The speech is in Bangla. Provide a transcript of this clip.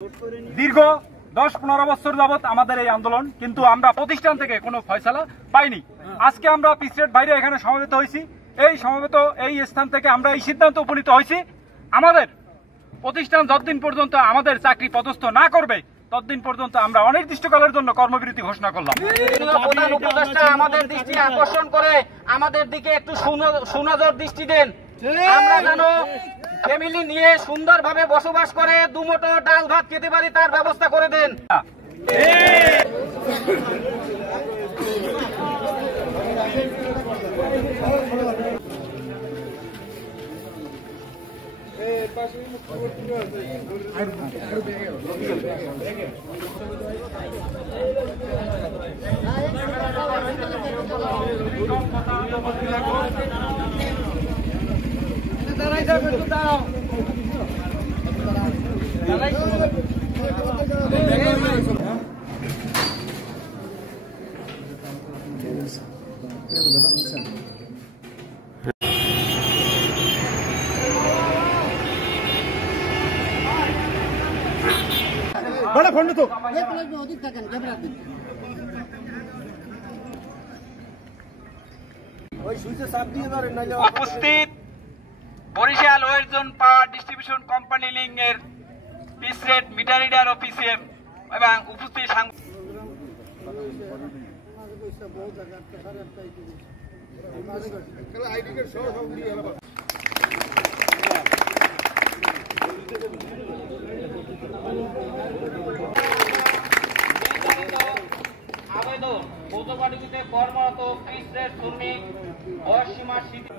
দীর্ঘ 10-15 বছর যাবত আমাদের এই আন্দোলন, কিন্তু আমরা প্রতিষ্ঠান থেকে কোনো ফয়সালা পাইনি। আজকে আমরা পিসরেট বাইরে এখানে সমবেত হয়েছি। এই স্থান থেকে আমরা এই সিদ্ধান্ত উপনীত হয়েছি, আমাদের প্রতিষ্ঠান যতদিন পর্যন্ত আমাদের চাকরি পদস্থ না করবে ততদিন পর্যন্ত আমরা অনির্দিষ্টকালের জন্য কর্মবিরতি ঘোষণা করলাম। প্রধান উপদেষ্টা আমাদের দৃষ্টি আকর্ষণ করে আমাদের দিকে একটু সুনজর দৃষ্টি দেন। আমরা যেন ফ্যামিলি নিয়ে সুন্দরভাবে বসবাস করে দুমুঠো ডাল ভাত খেতে পারি, তার ব্যবস্থা করে দেন। উপস্থিত Barishal West zone power distribution company লিঙ্কের পিসরেট মিটার রিডার অফিসের এবং উপস্থিত আবেদন পৌরপালিকাতে কর্মরত পিসরেট শ্রমিক অসীমা স্মৃতি